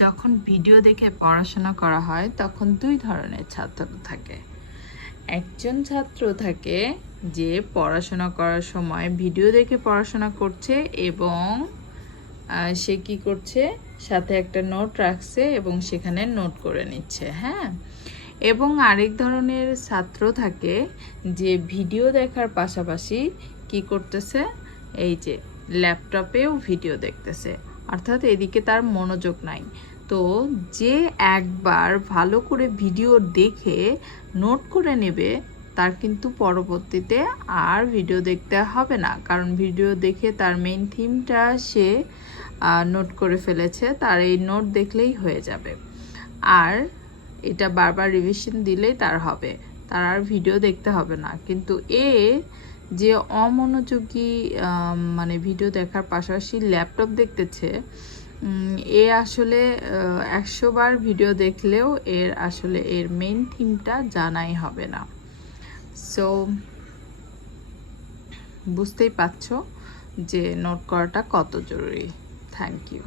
যখন ভিডিও দেখে পড়াশোনা করা হয় তখন দুই ধরনের ছাত্র থাকে। একজন ছাত্র থাকে যে পড়াশোনা করার সময় ভিডিও দেখে পড়াশোনা করছে এবং সে কি করছে, সাথে একটা নোট রাখছে এবং সেখানে নোট করে নিচ্ছে। হ্যাঁ, এবং আরেক ধরনের ছাত্র থাকে যে ভিডিও দেখার পাশাপাশি কি করতেছে, এই যে ল্যাপটপেও ভিডিও দেখতেছে, অর্থাৎ এদিকে তার মনোযোগ নাই। তো যে একবার ভালো করে ভিডিও দেখে নোট করে নেবে তার কিন্তু পরবর্তীতে আর ভিডিও দেখতে হবে না, কারণ ভিডিও দেখে তার মেইন থিমটা সে নোট করে ফেলেছে, তার এই নোট দেখলেই হয়ে যাবে। আর এটা বারবার রিভিশন দিলেই তার হবে, তার আর ভিডিও দেখতে হবে না। কিন্তু যে অমনোযোগী, মানে ভিডিও দেখার পাশাপাশি ল্যাপটপ দেখতেছে, আসলে 100 বার ভিডিও দেখলেও আসলে এর মেইন থিমটা জানাই হবে না। সো বুঝতেই পারছো যে নোট করাটা কত জরুরি। Thank you.